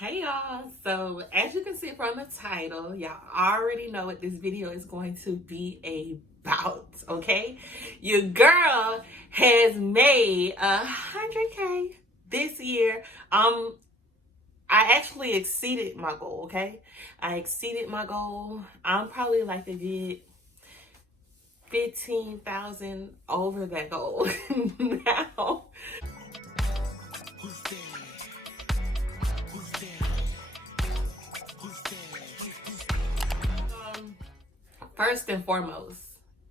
Hey y'all, so as you can see from the title, y'all already know what this video is going to be about, okay? Your girl has made 100K this year. I actually exceeded my goal, okay? I exceeded my goal. I'm probably like a good 15,000 over that goal now. Who's there? Who's there? First and foremost,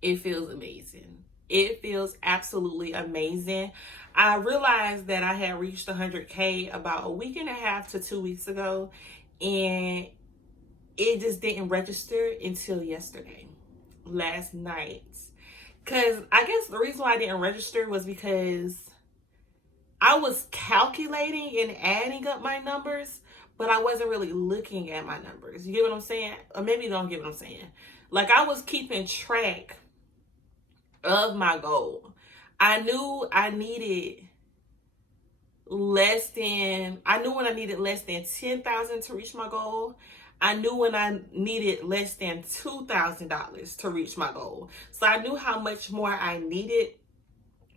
it feels amazing. It feels absolutely amazing. I realized that I had reached 100K about a week and a half to 2 weeks ago, and it just didn't register until yesterday, last night. Because I guess the reason why I didn't register was because I was calculating and adding up my numbers, but I wasn't really looking at my numbers. You get what I'm saying? Or maybe you don't get what I'm saying. Like, I was keeping track of my goal. I knew I needed when I needed less than 10,000 to reach my goal. I knew when I needed less than $2,000 to reach my goal. So I knew how much more I needed,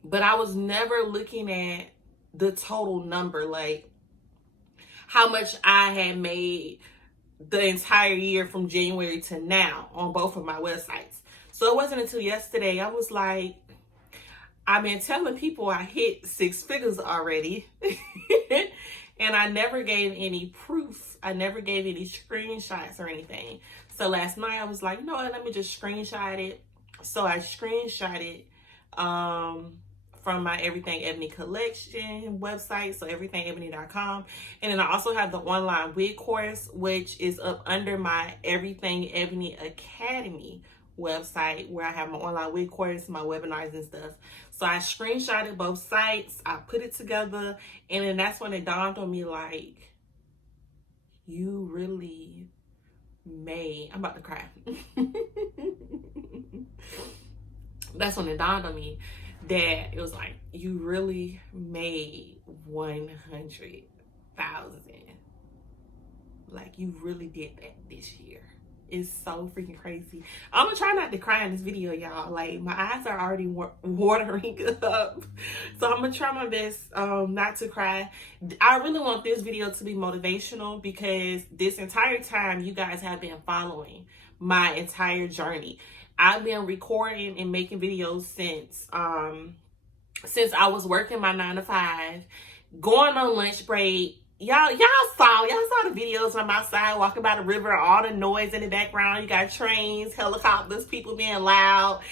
but I was never looking at the total number, like how much I had made the entire year from January to now on both of my websites. So it wasn't until yesterday I was like, I've been telling people I hit 6 figures already. And I never gave any proof. I never gave any screenshots or anything. So last night I was like, you know what, let me just screenshot it. So I screenshotted from my Everything Ebony collection website, so everythingebony.com. And then I also have the online wig course, which is up under my Everything Ebony Academy website, where I have my online wig course, my webinars and stuff. So I screenshotted both sites, I put it together, and then that's when it dawned on me, like, you really made, I'm about to cry. That's when it dawned on me that it was like, you really made 100,000. Like, you really did that this year. It's so freaking crazy. I'm gonna try not to cry in this video, y'all. Like, my eyes are already watering up. So I'm gonna try my best not to cry. I really want this video to be motivational, because this entire time you guys have been following my entire journey. I've been recording and making videos since I was working my 9 to 5, going on lunch break. Y'all saw the videos. I'm outside walking by the river, all the noise in the background. You got trains, helicopters, people being loud.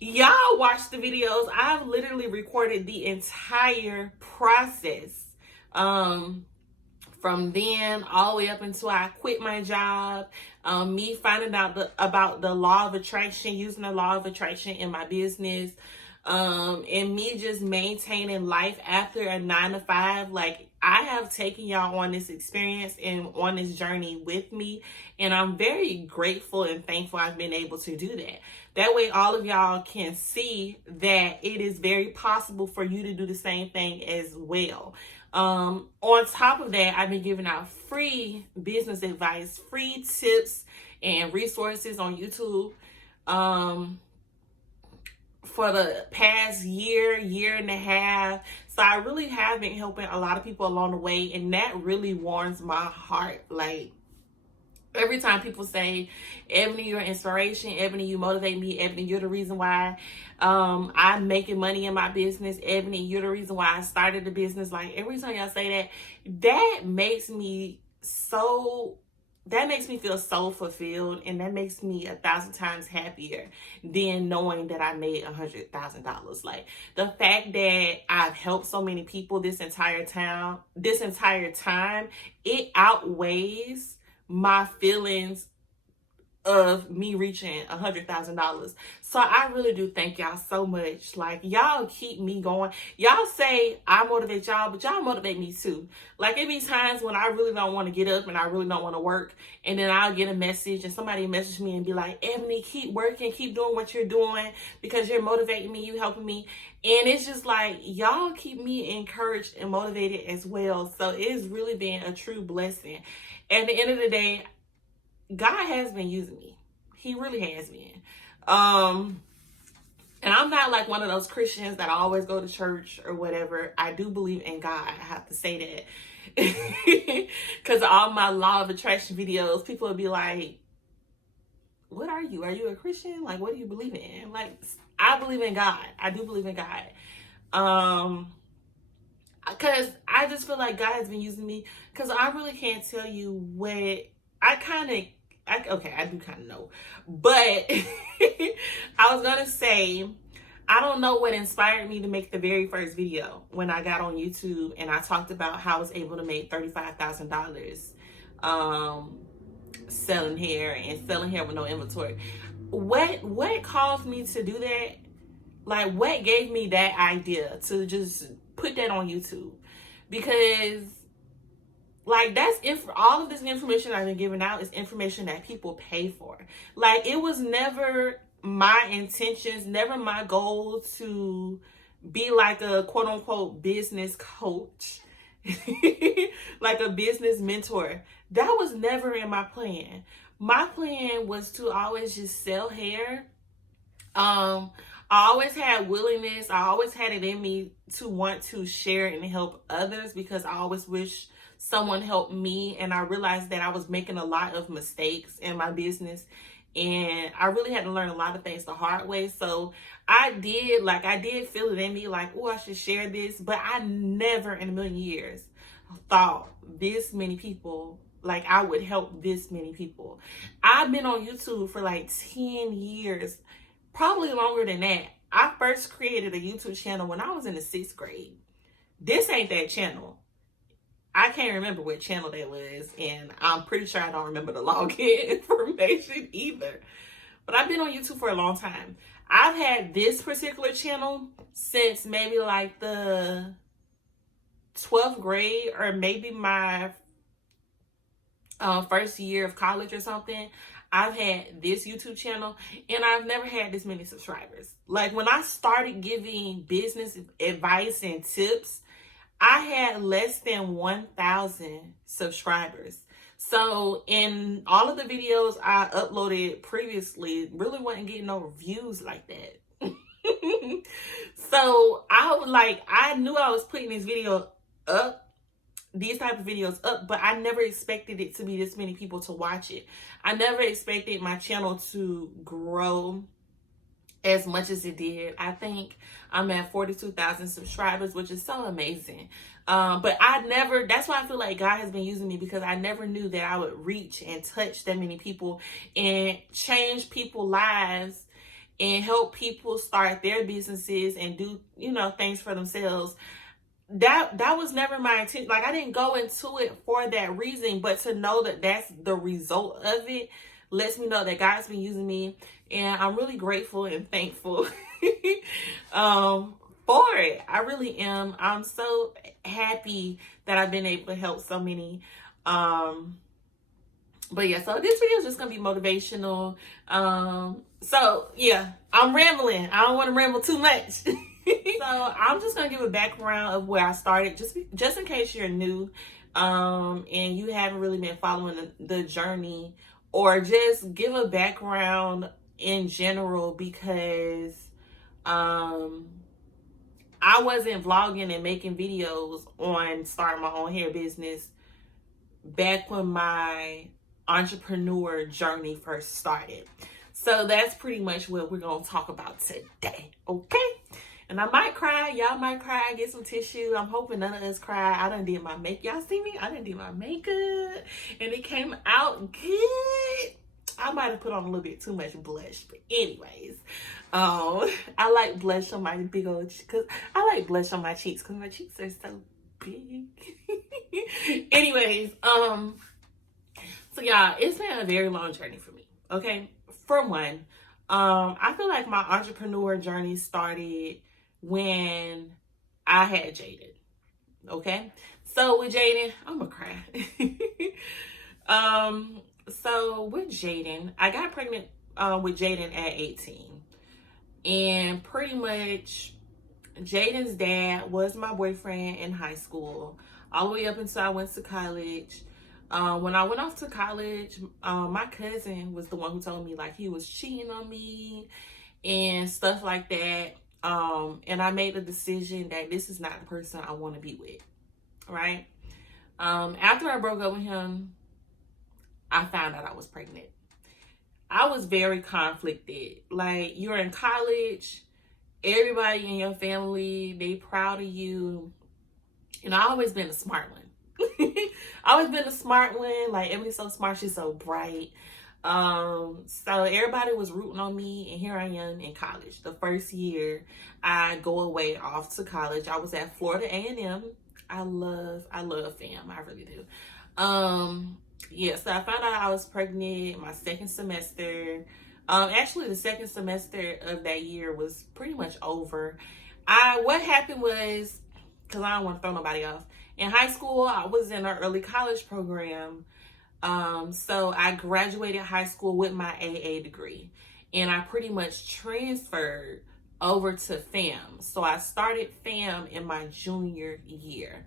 Y'all watched the videos. I've literally recorded the entire process. From then all the way up until I quit my job, me finding out about the law of attraction, using the law of attraction in my business, and me just maintaining life after a 9 to 5. Like, I have taken y'all on this experience and on this journey with me, and I'm very grateful and thankful I've been able to do that. That way all of y'all can see that it is very possible for you to do the same thing as well. On top of that, I've been giving out free business advice, free tips and resources on YouTube for the past year and a half. So I really have been helping a lot of people along the way, and that really warms my heart. Like, every time people say, Ebony, you're inspiration, Ebony, you motivate me, Ebony, you're the reason why I'm making money in my business, Ebony, you're the reason why I started the business. Like, every time y'all say that makes me feel so fulfilled, and that makes me 1,000 times happier than knowing that I made $100,000. Like, the fact that I've helped so many people this entire time, it outweighs my feelings of me reaching $100,000. So I really do thank y'all so much. Like, y'all keep me going. Y'all say I motivate y'all, but y'all motivate me too. Like, it be times when I really don't want to get up and I really don't want to work, and then I'll get a message and somebody message me and be like, Ebony, keep working, keep doing what you're doing because you're motivating me, you helping me. And it's just like, y'all keep me encouraged and motivated as well. So it's really been a true blessing. At the end of the day, God has been using me. He really has been. And I'm not like one of those Christians that always go to church or whatever. I do believe in God. I have to say that. Because all my law of attraction videos, people will be like, what are you? Are you a Christian? Like, what do you believe in? Like, I believe in God. I do believe in God. Because I just feel like God has been using me. Because I really can't tell you what I do kind of know, but I was gonna say, I don't know what inspired me to make the very first video when I got on YouTube and I talked about how I was able to make $35,000 selling hair with no inventory. What caused me to do that? Like, what gave me that idea to just put that on YouTube? Because, like, that's all of this information I've been giving out is information that people pay for. Like, it was never my intentions, never my goal to be like a quote unquote business coach, like a business mentor. That was never in my plan. My plan was to always just sell hair. I always had willingness. I always had it in me to want to share and help others because I always wish someone helped me, and I realized that I was making a lot of mistakes in my business, and I really had to learn a lot of things the hard way. So I did feel it in me like, oh, I should share this, but I never in a million years thought this many people, like I would help this many people. I've been on YouTube for like 10 years, probably longer than that. I first created a YouTube channel when I was in the 6th grade. This ain't that channel. I can't remember what channel that was, and I'm pretty sure I don't remember the login information either. But I've been on YouTube for a long time. I've had this particular channel since maybe like the 12th grade or maybe my first year of college or something. I've had this YouTube channel, and I've never had this many subscribers. Like, when I started giving business advice and tips, I had less than 1,000 subscribers. So in all of the videos I uploaded previously, really wasn't getting no views like that. So I knew I was putting these type of videos up, but I never expected it to be this many people to watch it. I never expected my channel to grow as much as it did. I think I'm at 42,000 subscribers, which is so amazing. But that's why I feel like God has been using me, because I never knew that I would reach and touch that many people and change people's lives and help people start their businesses and do, things for themselves. That was never my intent. Like, I didn't go into it for that reason, but to know that that's the result of it lets me know that God's been using me, and I'm really grateful and thankful for it. I really am. I'm so happy that I've been able to help so many. But yeah, so this video is just gonna be motivational. So yeah, I'm rambling. I don't want to ramble too much. So I'm just gonna give a background of where I started, just in case you're new, and you haven't really been following the journey, or just give a background in general, because I wasn't vlogging and making videos on starting my own hair business back when my entrepreneur journey first started. So that's pretty much what we're gonna talk about today, okay? And I might cry, y'all might cry, get some tissue. I'm hoping none of us cry. I done did my makeup. Y'all see me? I done did my makeup, and it came out good. I might have put on a little bit too much blush, but anyways, I like blush on my big old, because I like blush on my cheeks because my cheeks are so big. Anyways, so y'all, it's been a very long journey for me. Okay, for one, I feel like my entrepreneur journey started when I had Jaden. Okay, so with Jaden, I'm gonna cry. um, so with Jaden, I got pregnant with Jaden at 18, and pretty much Jaden's dad was my boyfriend in high school, all the way up until I went to college. When I went off to college, my cousin was the one who told me like he was cheating on me and stuff like that. And I made the decision that this is not the person I want to be with, right? After I broke up with him, I found out I was pregnant. I was very conflicted. Like, you're in college, everybody in your family, they proud of you. And I always been the smart one. I always been the smart one. Like, Emily's so smart, she's so bright. So everybody was rooting on me, and here I am in college. The first year I go away off to college, I was at Florida A&M. I love fam, I really do. Yeah, so I found out I was pregnant my second semester. Actually, the second semester of that year was pretty much over. What happened was, because I don't want to throw nobody off, in high school, I was in an early college program. So I graduated high school with my AA degree, and I pretty much transferred over to FAM. So I started FAM in my junior year.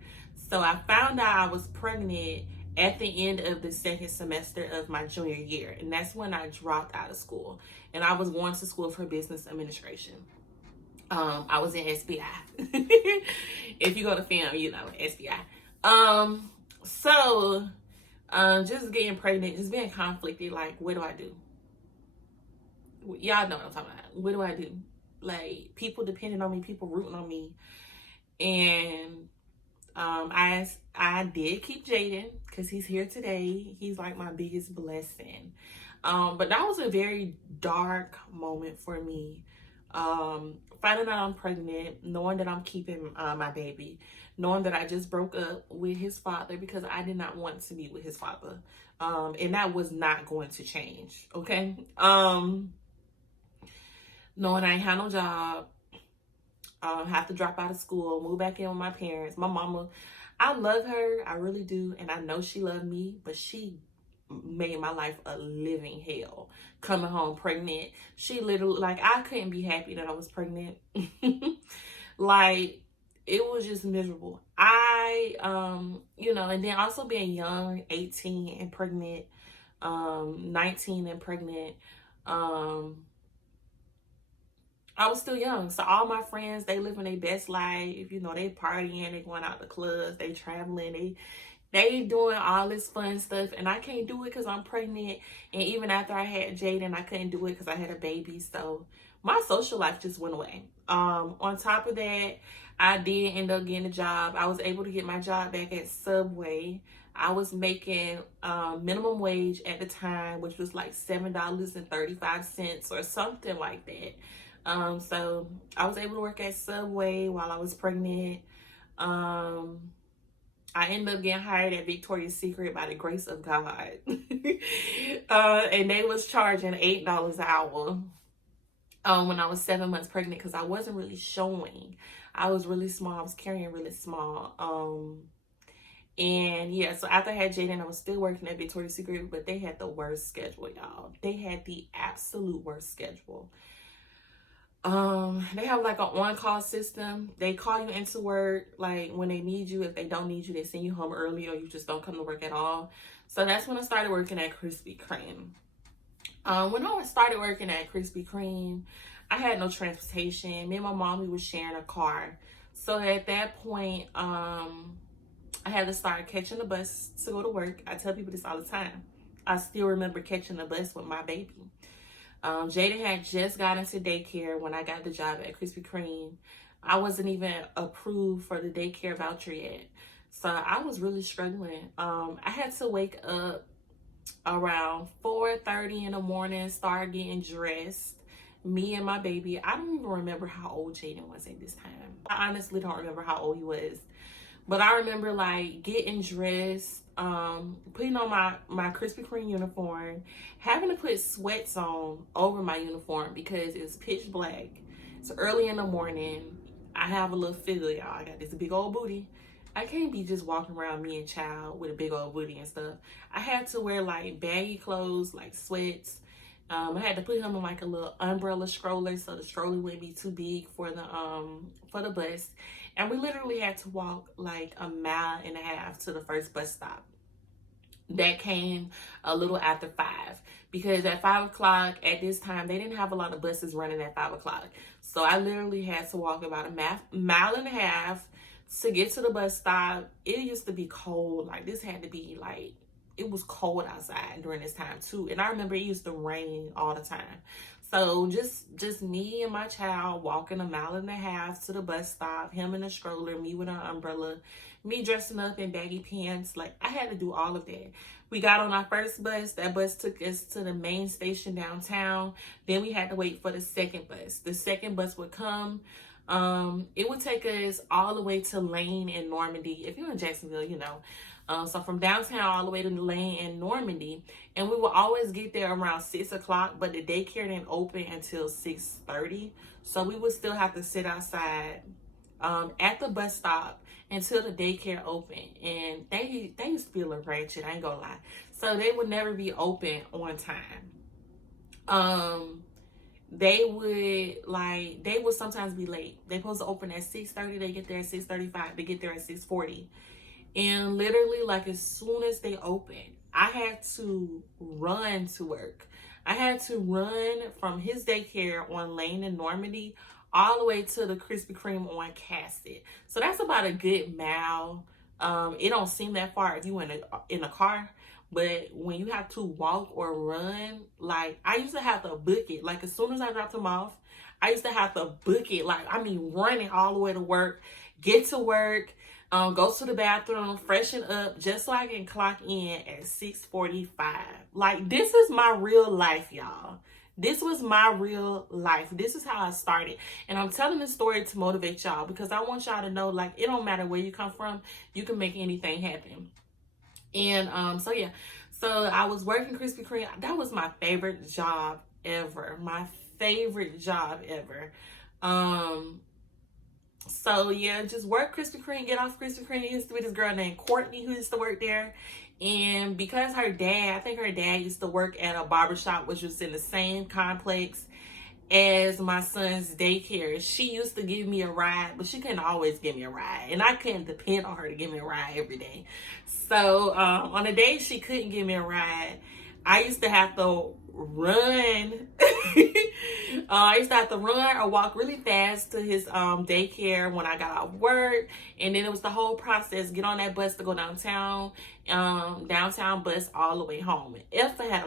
So I found out I was pregnant at the end of the second semester of my junior year, and that's when I dropped out of school, and I was going to school for business administration. I was in SBI. If you go to FAM, you know, SBI. So just getting pregnant, just being conflicted, like, what do I do? Y'all know what I'm talking about. What do I do? Like, people depending on me, people rooting on me. And I did keep Jaden because he's here today. He's like my biggest blessing. But that was a very dark moment for me. Finding out I'm pregnant, knowing that I'm keeping my baby, knowing that I just broke up with his father because I did not want to be with his father. And that was not going to change, okay? Knowing I ain't had no job, have to drop out of school, move back in with my parents. My mama, I love her, I really do, and I know she loved me, but she made my life a living hell. Coming home pregnant, she literally, like, I couldn't be happy that I was pregnant. Like, it was just miserable. You know, and then also being young, 18 and pregnant, 19 and pregnant, I was still young. So all my friends, they living their best life. You know, they partying, they going out to clubs, they traveling, they doing all this fun stuff. And I can't do it because I'm pregnant. And even after I had Jaden, I couldn't do it because I had a baby. So my social life just went away. On top of that, I did end up getting a job. I was able to get my job back at Subway. I was making minimum wage at the time, which was like $7.35 or something like that. So I was able to work at Subway while I was pregnant. I ended up getting hired at Victoria's Secret by the grace of God. And they was charging $8 an hour when I was 7 months pregnant because I wasn't really showing. I was really small. I was carrying really small. And yeah, so after I had Jaden, I was still working at Victoria's Secret, but they had the worst schedule, y'all. They had the absolute worst schedule. They have like an on-call system. They call you into work like when they need you. If they don't need you, they send you home early, or you just don't come to work at all. So that's when I started working at Krispy Kreme. When I started working at Krispy Kreme, I had no transportation. Me and my mom, we was sharing a car. So at that point, I had to start catching the bus to go to work. I tell people this all the time. I still remember catching the bus with my baby. Jaden had just got into daycare when I got the job at Krispy Kreme. I wasn't even approved for the daycare voucher yet. So I was really struggling. I had to wake up around 4:30 in the morning, start getting dressed. Me and my baby. I don't even remember how old Jaden was at this time. I honestly don't remember how old he was. But I remember like getting dressed, putting on my Krispy Kreme uniform, having to put sweats on over my uniform because it's pitch black. It's early in the morning. I have a little figure, y'all. I got this big old booty. I can't be just walking around me and child with a big old booty and stuff. I had to wear like baggy clothes, like sweats. I had to put him in like a little umbrella stroller so the stroller wouldn't be too big for the bus. And we literally had to walk like 1.5 miles to the first bus stop. That came a little after 5 because at 5 o'clock at this time they didn't have a lot of buses running at 5 o'clock. So I literally had to walk about 1.5 miles to get to the bus stop. It used to be cold. Like this had to be like, it was cold outside during this time too. And I remember it used to rain all the time. So just me and my child walking 1.5 miles to the bus stop, him in a stroller, me with an umbrella, me dressing up in baggy pants. Like I had to do all of that. We got on our first bus. That bus took us to the main station downtown. Then we had to wait for the second bus. The second bus would come. It would take us all the way to Lane and Normandy. If you're in Jacksonville, you know. So from downtown all the way to Lane and Normandy. And we will always get there around 6 o'clock, but the daycare didn't open until 6:30. So we would still have to sit outside at the bus stop until the daycare opened. And they used to be a little ratchet, I ain't gonna lie. So they would never be open on time. They would sometimes be late. They supposed to open at 6:30, they get there at 6:35, they get there at 6:40. And literally, like, as soon as they opened, I had to run to work. I had to run from his daycare on Lane and Normandy all the way to the Krispy Kreme on Cassett. So that's about a good mile. It don't seem that far if you in a car. But when you have to walk or run, like, I used to have to book it. Like, as soon as I dropped him off, I used to have to book it. Like, I mean, running all the way to work, get to work, go to the bathroom, freshen up, just so I can clock in at 6:45. Like, this is my real life, y'all. This was my real life. This is how I started. And I'm telling this story to motivate y'all because I want y'all to know, like, it don't matter where you come from. You can make anything happen. And so yeah, so I was working Krispy Kreme. That was my favorite job ever. My favorite job ever. So yeah, just work Krispy Kreme, get off Krispy Kreme. There used to be this girl named Courtney who used to work there. And because I think her dad used to work at a barbershop, which was in the same complex as my son's daycare, she used to give me a ride, but she couldn't always give me a ride. And I couldn't depend on her to give me a ride every day. So on the days she couldn't give me a ride, I used to have to run. I used to have to run or walk really fast to his daycare when I got off work. And then it was the whole process, get on that bus to go downtown, downtown bus all the way home. If I had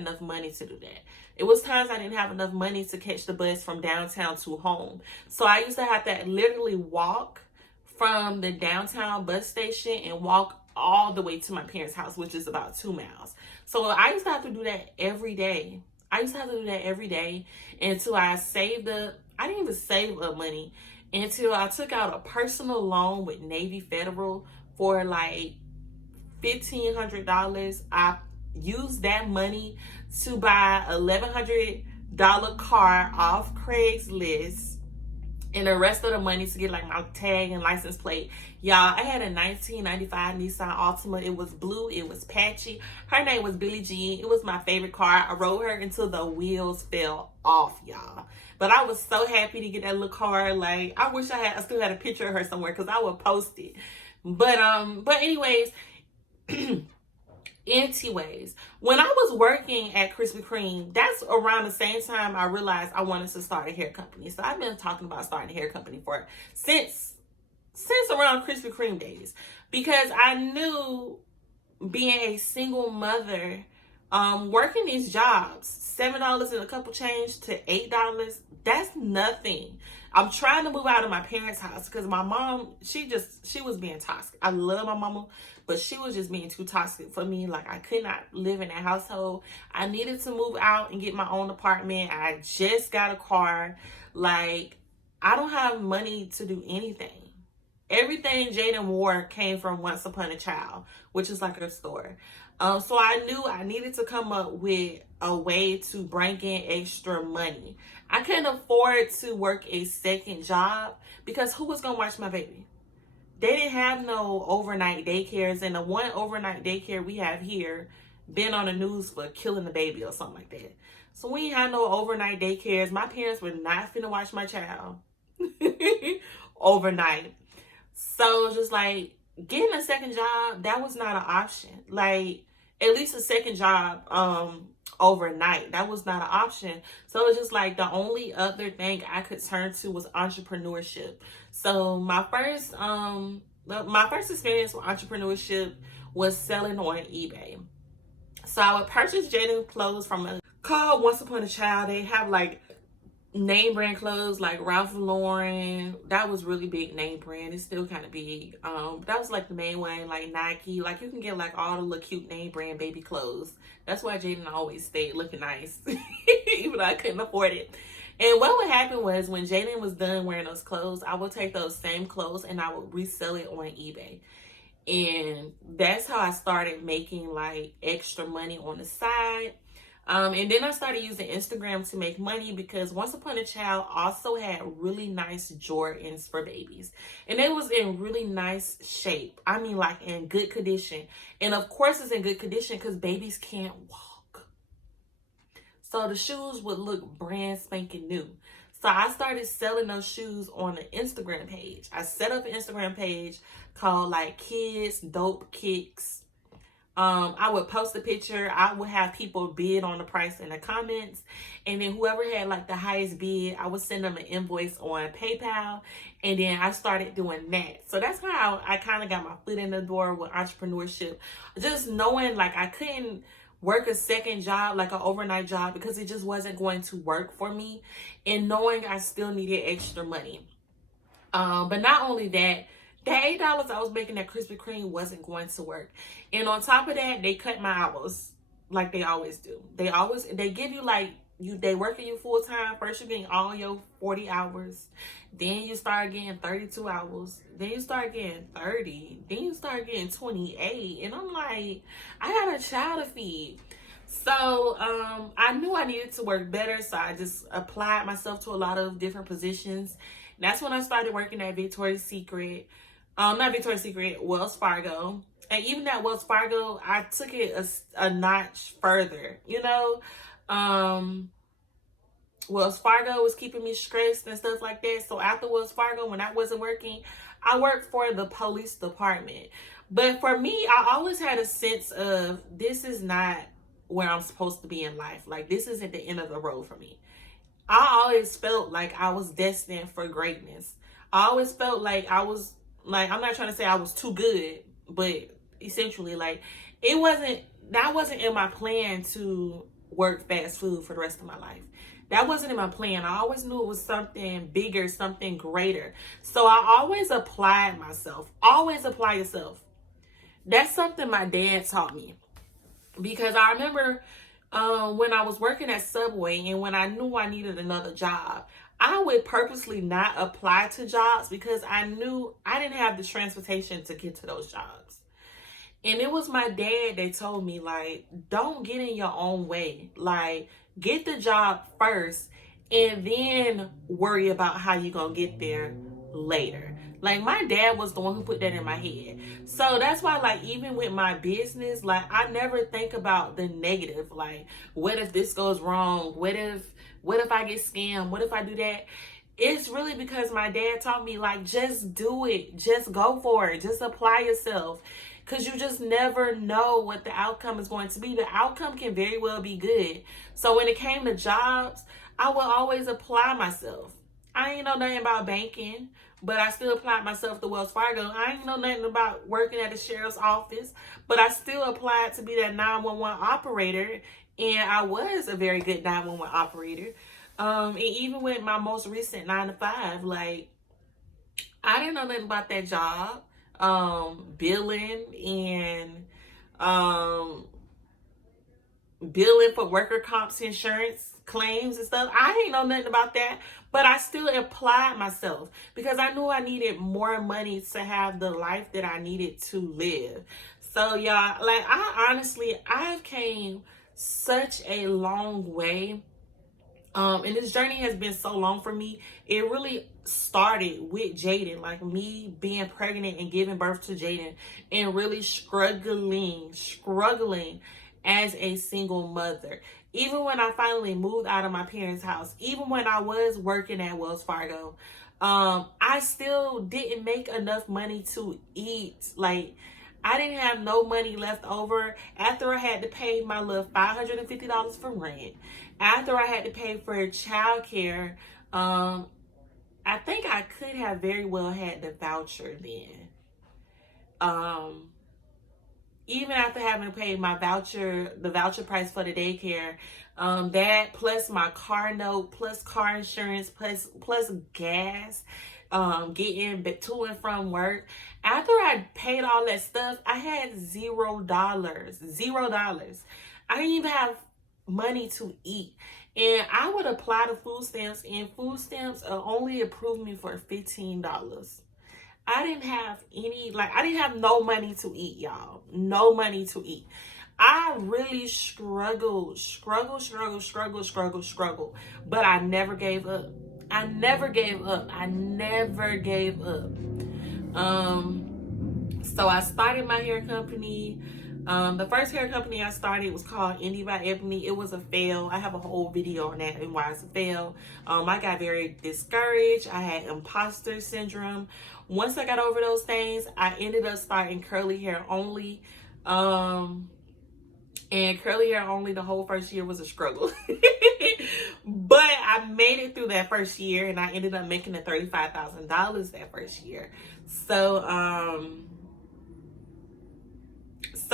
enough money to do that. It was times I didn't have enough money to catch the bus from downtown to home. So I used to have to literally walk from the downtown bus station and walk all the way to my parents' house, which is about 2 miles. So I used to have to do that every day. Until I saved up. I didn't even save up money until I took out a personal loan with Navy Federal for like $1,500. I used that money to buy a $1,100 car off Craigslist, and the rest of the money to get like my tag and license plate. Y'all, I had a 1995 Nissan Altima. It was blue, it was patchy. Her name was Billie Jean. It was my favorite car. I rode her until the wheels fell off, y'all. But I was so happy to get that little car. Like, I wish I still had a picture of her somewhere because I would post it. But anyways, when I was working at Krispy Kreme, that's around the same time I realized I wanted to start a hair company. So I've been talking about starting a hair company since around Krispy Kreme days, because I knew being a single mother, working these jobs, $7 and a couple change to $8, that's nothing. I'm trying to move out of my parents' house because my mom, she was being toxic. I love my mama, but she was just being too toxic for me. Like, I could not live in that household. I needed to move out and get my own apartment. I just got a car. Like, I don't have money to do anything everything Jaden wore came from Once Upon a Child, which is like a store. So I knew I needed to come up with a way to bring in extra money. I couldn't afford to work a second job because who was going to watch my baby? They didn't have no overnight daycares, and the one overnight daycare we have here been on the news for killing the baby or something like that. So we ain't have no overnight daycares. My parents were not finna watch my child overnight. So just like getting a second job, that was not an option. Like at least a second job overnight, that was not an option. So it's just like the only other thing I could turn to was entrepreneurship. So my first experience with entrepreneurship was selling on eBay. So I would purchase Jaden clothes from a called Once Upon a Child. They have like name brand clothes like Ralph Lauren. That was really big name brand. It's still kind of big. That was like the main one, like Nike. Like you can get like all the little cute name brand baby clothes. That's why Jaden always stayed looking nice, even though I couldn't afford it. And what would happen was when Jaden was done wearing those clothes, I would take those same clothes and I would resell it on eBay. And that's how I started making like extra money on the side. And then I started using Instagram to make money because Once Upon a Child also had really nice Jordans for babies. And it was in really nice shape. I mean, like in good condition. And of course it's in good condition because babies can't walk. So the shoes would look brand spanking new. So I started selling those shoes on an Instagram page. I set up an Instagram page called like Kids Dope Kicks. I would post a picture. I would have people bid on the price in the comments. And then whoever had like the highest bid, I would send them an invoice on PayPal. And then I started doing that. So that's how I kind of got my foot in the door with entrepreneurship. Just knowing like I couldn't work a second job, like an overnight job, because it just wasn't going to work for me. And knowing I still needed extra money. But not only that, that $8 I was making at Krispy Kreme wasn't going to work. And on top of that, they cut my hours like they always do. They give you like, they working you full time. First you're getting all your 40 hours. Then you start getting 32 hours. Then you start getting 30. Then you start getting 28. And I'm like, I got a child to feed. So I knew I needed to work better. So I just applied myself to a lot of different positions. And that's when I started working at Victoria's Secret. Not Victoria's Secret, Wells Fargo. And even at Wells Fargo, I took it a notch further, you know. Wells Fargo was keeping me stressed and stuff like that. So after Wells Fargo, when I wasn't working, I worked for the police department. But for me, I always had a sense of this is not where I'm supposed to be in life. Like this isn't the end of the road for me. I always felt like I was destined for greatness. I always felt like I was like, I'm not trying to say I was too good, but essentially like that wasn't in my plan to work fast food for the rest of my life. That wasn't in my plan. I always knew it was something bigger, something greater. So I always applied myself. Always apply yourself. That's something my dad taught me. Because I remember when I was working at Subway and when I knew I needed another job, I would purposely not apply to jobs because I knew I didn't have the transportation to get to those jobs. And it was my dad that told me, like, don't get in your own way. Like, get the job first and then worry about how you're going to get there later. Like, my dad was the one who put that in my head. So that's why, like, even with my business, like, I never think about the negative. Like, what if this goes wrong? What if I get scammed? What if I do that? It's really because my dad taught me, like, just do it. Just go for it. Just apply yourself. Because you just never know what the outcome is going to be. The outcome can very well be good. So when it came to jobs, I would always apply myself. I ain't know nothing about banking, but I still applied myself to Wells Fargo. I ain't know nothing about working at the sheriff's office, but I still applied to be that 911 operator. And I was a very good 911 operator. And even with my most recent 9-to-5, like, I didn't know nothing about that job. Billing and billing for worker comps insurance claims and stuff. I ain't know nothing about that, but I still applied myself because I knew I needed more money to have the life that I needed to live. So y'all, like, I've came such a long way. And this journey has been so long for me. It really started with Jaden, like me being pregnant and giving birth to Jaden and really struggling as a single mother. Even when I finally moved out of my parents' house, even when I was working at Wells Fargo, I still didn't make enough money to eat. Like, I didn't have no money left over after I had to pay my little $550 for rent. After I had to pay for childcare, I think I could have very well had the voucher then. Even after having to pay my voucher, the voucher price for the daycare, that plus my car note, plus car insurance, plus gas, getting to and from work. After I paid all that stuff, I had $0. $0. I didn't even have money to eat. And I would apply to food stamps, and food stamps only approved me for $15. I didn't have I didn't have no money to eat, y'all. No money to eat. I really struggled. But I never gave up. I never gave up. So I started my hair company. The first hair company I started was called Indie by Ebony. It was a fail. I have a whole video on that and why it's a fail. I got very discouraged. I had imposter syndrome. Once I got over those things, I ended up starting Curly Hair Only. And Curly Hair Only, the whole first year was a struggle. But I made it through that first year, and I ended up making it $35,000 that first year. So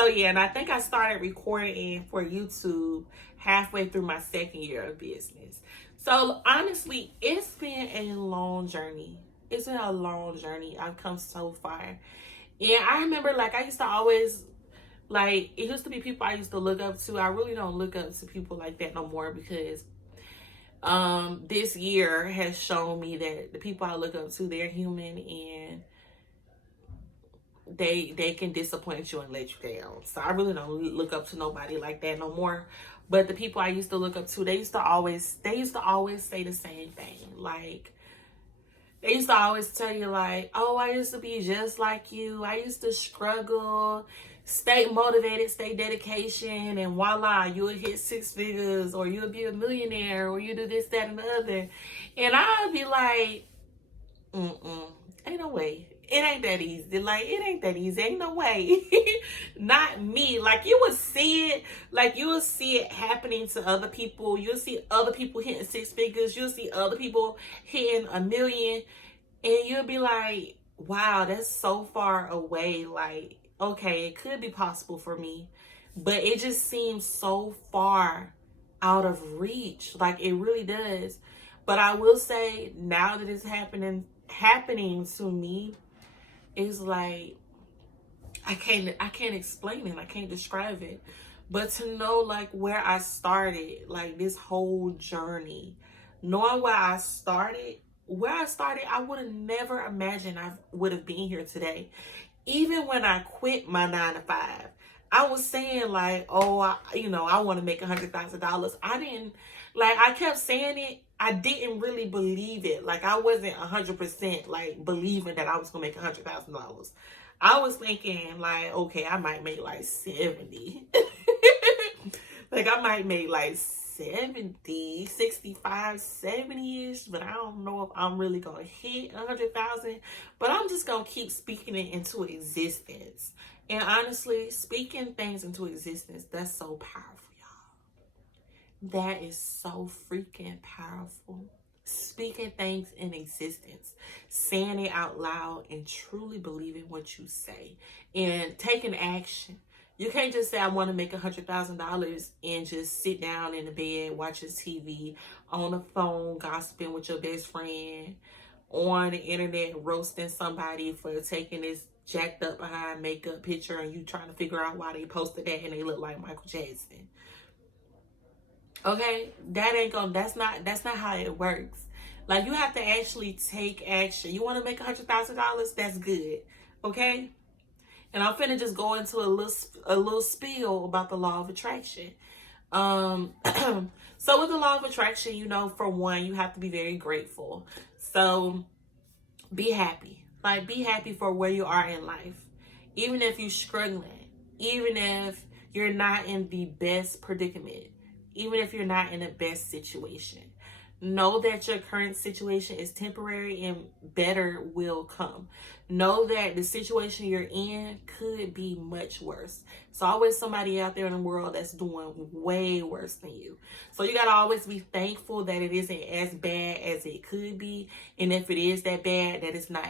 yeah, and I think I started recording for YouTube halfway through my second year of business. So honestly, it's been a long journey. It's been a long journey. I've come so far. And I remember, like, I used to always, like, it used to be people I used to look up to. I really don't look up to people like that no more because this year has shown me that the people I look up to, they're human, and they can disappoint you and let you down. So I really don't look up to nobody like that no more. But the people I used to look up to, they used to always say the same thing. Like, they used to always tell you, like, oh, I used to be just like you. I used to struggle, stay motivated, stay dedication, and voila, you'll hit 6 figures, or you'll be a millionaire, or you do this, that, and the other. And I'd be like, ain't no way. It ain't that easy. Like, it ain't that easy. Ain't no way. Not me. Like, you will see it. Like, you will see it happening to other people. You'll see other people hitting 6 figures. You'll see other people hitting $1 million. And you'll be like, wow, that's so far away. Like, okay, it could be possible for me. But it just seems so far out of reach. Like, it really does. But I will say, now that it's happening to me, it's like, I can't explain it. I can't describe it. But to know, like, where I started, like, this whole journey, knowing where I started, I would have never imagined I would have been here today. Even when I quit my 9 to 5, I was saying, like, oh, I want to make $100,000. I kept saying it. I didn't really believe it. Like, I wasn't 100% like believing that I was gonna make $100,000. I was thinking, like, okay, I might make like 70. Like, I might make like 70, 65, 70-ish, but I don't know if I'm really gonna hit 100,000. But I'm just gonna keep speaking it into existence. And honestly, speaking things into existence, that's so powerful. That is so freaking powerful. Speaking things in existence, saying it out loud, and truly believing what you say, and taking action. You can't just say, I want to make $100,000 and just sit down in the bed watching TV, on the phone gossiping with your best friend, on the internet roasting somebody for taking this jacked up behind makeup picture, and you trying to figure out why they posted that and they look like Michael Jackson. Okay, that's not how it works. Like, you have to actually take action. You want to make $100,000? That's good. Okay? And I'm finna just go into a little spiel about the law of attraction. Um so with the law of attraction, for one, you have to be very grateful. So be happy. Like, be happy for where you are in life. Even if you're struggling, even if you're not in the best predicament, even if you're not in the best situation, know that your current situation is temporary and better will come. Know that the situation you're in could be much worse. So always somebody out there in the world that's doing way worse than you. So you got to always be thankful that it isn't as bad as it could be. And if it is that bad, that it's not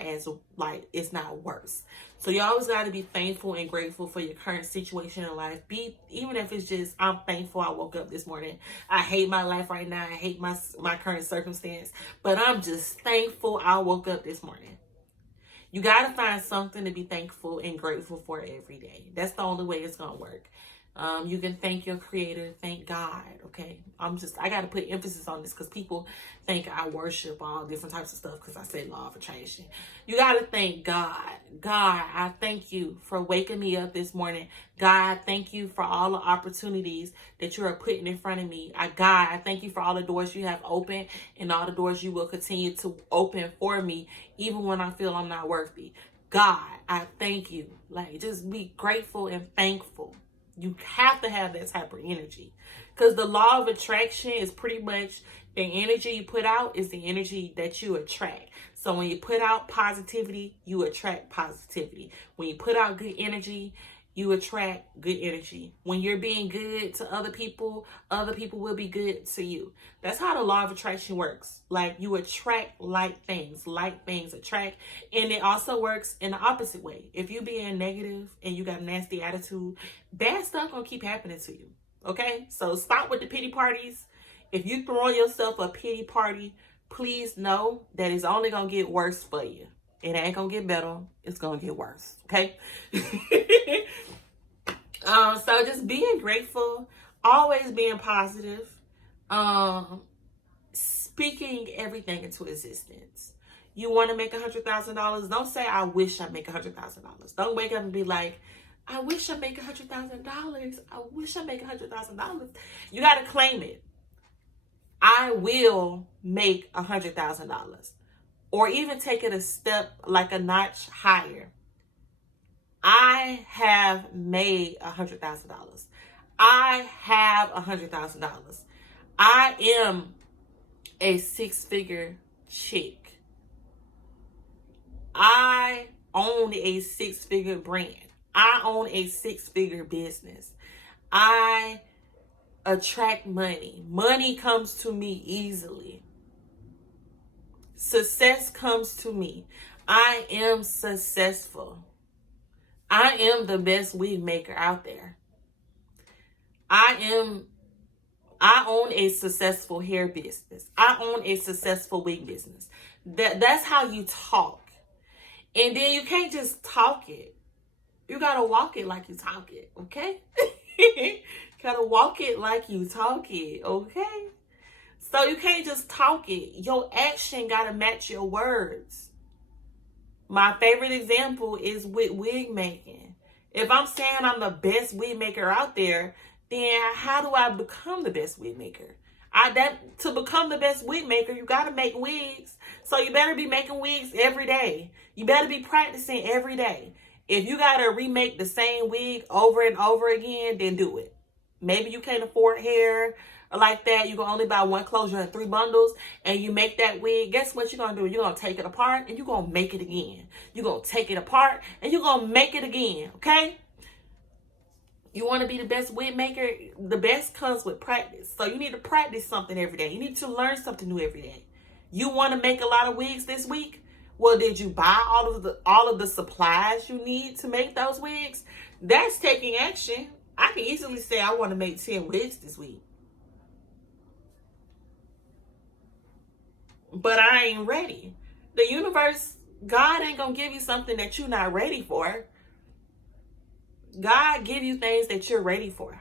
it's not worse. So you always got to be thankful and grateful for your current situation in life. Even if it's just, I'm thankful I woke up this morning. I hate my life right now. I hate my current circumstance. But I'm just thankful I woke up this morning. You got to find something to be thankful and grateful for every day. That's the only way it's going to work. You can thank your creator, thank God, okay? I got to put emphasis on this because people think I worship all different types of stuff because I say law of attraction. You got to thank God. God, I thank you for waking me up this morning. God, thank you for all the opportunities that you are putting in front of me. God, I thank you for all the doors you have opened and all the doors you will continue to open for me, even when I feel I'm not worthy. God, I thank you. Like, just be grateful and thankful. You have to have that type of energy, because the law of attraction is pretty much the energy you put out is the energy that you attract. So when you put out positivity, you attract positivity. When you put out good energy, you attract good energy. When you're being good to other people will be good to you. That's how the law of attraction works. Like, you attract like things attract. And it also works in the opposite way. If you being negative and you got a nasty attitude, bad stuff gonna keep happening to you. Okay? So stop with the pity parties. If you throw yourself a pity party, please know that it's only gonna get worse for you. It ain't gonna get better. It's gonna get worse. Okay? So just being grateful, always being positive, speaking everything into existence. You want to make $100,000? Don't say, I wish I make $100,000. Don't wake up and be like, I wish I make $100,000. I wish I make $100,000. You got to claim it. I will make $100,000. Or even take it a step, like a notch higher. I have made $100,000. I have $100,000. I am a six-figure chick. I own a six-figure brand. I own a six-figure business. I attract money. Money comes to me easily. Success comes to me. I am successful. I am the best wig maker out there. I own a successful hair business. I own a successful wig business. That's how you talk. And then you can't just talk it. You gotta walk it like you talk it, okay? Gotta walk it like you talk it, okay? So you can't just talk it. Your action gotta match your words. My favorite example is with wig making. If I'm saying I'm the best wig maker out there, then how do I become the best wig maker? To become the best wig maker, you got to make wigs. So you better be making wigs every day. You better be practicing every day. If you got to remake the same wig over and over again, then do it. Maybe you can't afford hair like that. You can only buy one closure in 3 bundles, and you make that wig. Guess what you're going to do? You're going to take it apart and you're going to make it again. You're going to take it apart and you're going to make it again. Okay? You want to be the best wig maker? The best comes with practice. So you need to practice something every day. You need to learn something new every day. You want to make a lot of wigs this week? Well, did you buy all of the supplies you need to make those wigs? That's taking action. I can easily say I want to make 10 wigs this week. But I ain't ready. The universe, God ain't going to give you something that you're not ready for. God give you things that you're ready for.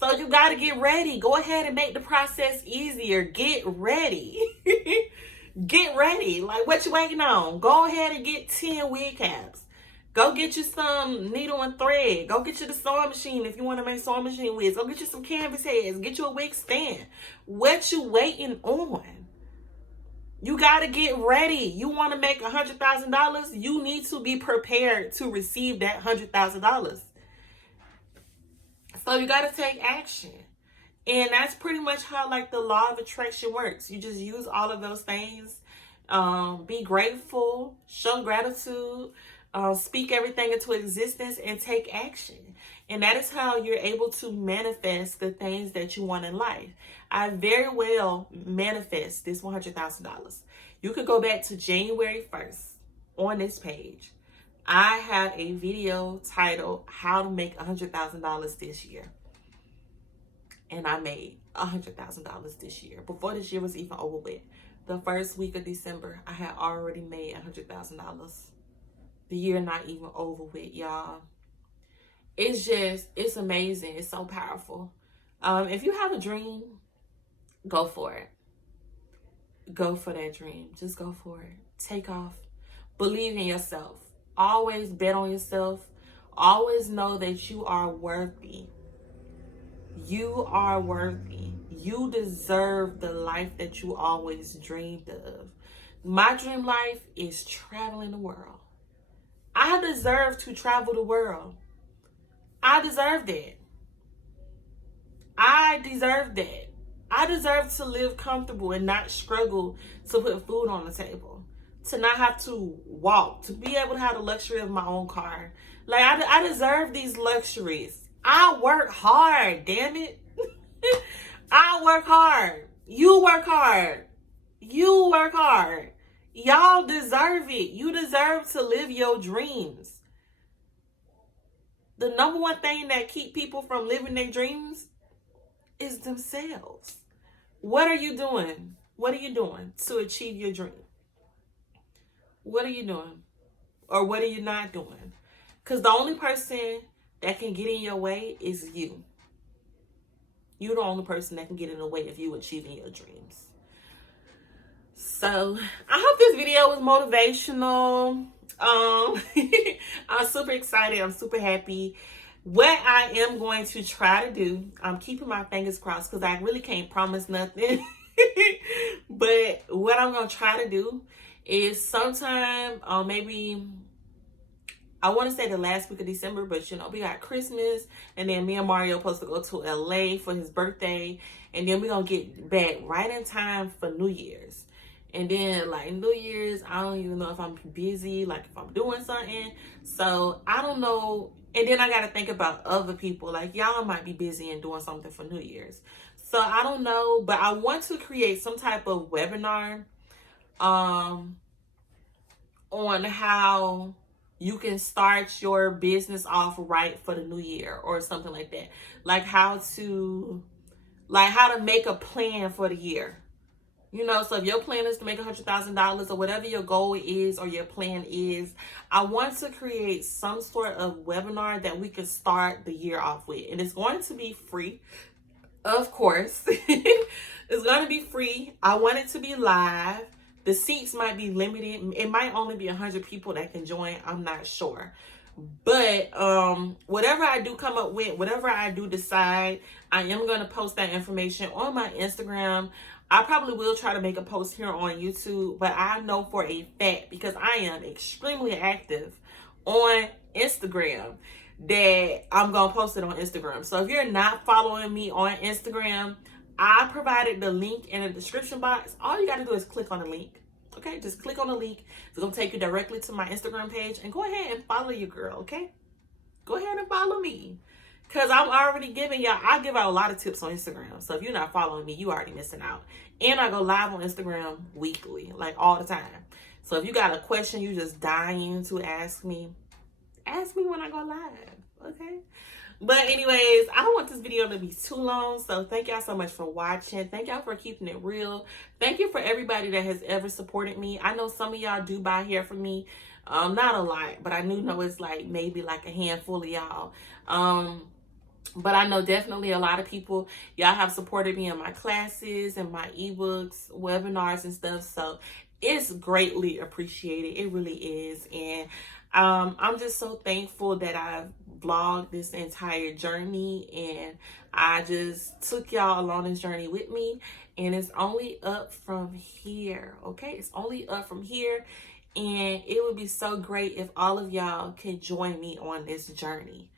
So you got to get ready. Go ahead and make the process easier. Get ready. Get ready. Like, what you waiting on? Go ahead and get 10 wig caps. Go get you some needle and thread. Go get you the sewing machine if you want to make sewing machine wigs. Go get you some canvas heads. Get you a wig stand. What you waiting on? You got to get ready. You want to make $100,000? You need to be prepared to receive that $100,000. So you got to take action. And that's pretty much how like the law of attraction works. You just use all of those things. Be grateful, show gratitude, speak everything into existence, and take action. And that is how you're able to manifest the things that you want in life. I very well manifest this $100,000. You could go back to January 1st on this page. I have a video titled How to Make $100,000 This Year. And I made $100,000 this year. Before this year was even over with. The first week of December, I had already made $100,000. The year not even over with, y'all. It's amazing. It's so powerful. If you have a dream, go for it. Go for that dream. Just go for it. Take off. Believe in yourself. Always bet on yourself. Always know that you are worthy. You are worthy. You deserve the life that you always dreamed of. My dream life is traveling the world. I deserve to travel the world. I deserve that. I deserve that. I deserve to live comfortable and not struggle to put food on the table. To not have to walk. To be able to have the luxury of my own car. Like, I deserve these luxuries. I work hard, damn it. I work hard. You work hard. You work hard. Y'all deserve it. You deserve to live your dreams. The number one thing that keep people from living their dreams is themselves. What are you doing? What are you doing to achieve your dream? What are you doing? Or what are you not doing? Because the only person that can get in your way is you. You're the only person that can get in the way of you achieving your dreams. So I hope this video was motivational. I'm super excited. I'm super happy. What I am going to try to do, I'm keeping my fingers crossed because I really can't promise nothing. But what I'm going to try to do is sometime, maybe, I want to say the last week of December, but we got Christmas, and then me and Mario are supposed to go to LA for his birthday, and then we're going to get back right in time for New Year's. And then like New Year's, I don't even know if I'm busy, like if I'm doing something. So I don't know. And then I got to think about other people, like y'all might be busy and doing something for New Year's. So I don't know, but I want to create some type of webinar on how you can start your business off right for the new year or something like that. Like how to make a plan for the year. So if your plan is to make $100,000 or whatever your goal is or your plan is, I want to create some sort of webinar that we can start the year off with. And it's going to be free, of course. It's going to be free. I want it to be live. The seats might be limited. It might only be 100 people that can join. I'm not sure. But whatever I do come up with, whatever I do decide, I am going to post that information on my Instagram. I probably will try to make a post here on YouTube, but I know for a fact, because I am extremely active on Instagram, that I'm going to post it on Instagram. So if you're not following me on Instagram, I provided the link in the description box. All you got to do is click on the link. Okay, just click on the link. It's going to take you directly to my Instagram page, and go ahead and follow your girl, okay? Go ahead and follow me. Because I'm already giving y'all, I give out a lot of tips on Instagram. So if you're not following me, you already missing out. And I go live on Instagram weekly, like all the time. So if you got a question you just dying to ask me when I go live, okay? But anyways, I don't want this video to be too long. So thank y'all so much for watching. Thank y'all for keeping it real. Thank you for everybody that has ever supported me. I know some of y'all do buy hair from me. Not a lot, but I do know it's like maybe like a handful of y'all. But I know definitely a lot of people, y'all have supported me in my classes and my ebooks, webinars and stuff. So it's greatly appreciated. It really is. And I'm just so thankful that I've vlogged this entire journey, and I just took y'all along this journey with me. And it's only up from here. Okay, it's only up from here. And it would be so great if all of y'all can join me on this journey.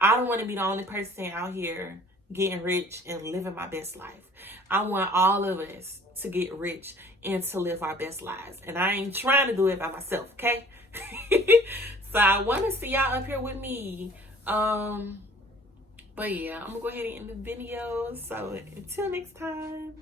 I don't want to be the only person out here getting rich and living my best life. I want all of us to get rich and to live our best lives. And I ain't trying to do it by myself, okay? So I want to see y'all up here with me. But yeah, I'm going to go ahead and end the video. So until next time.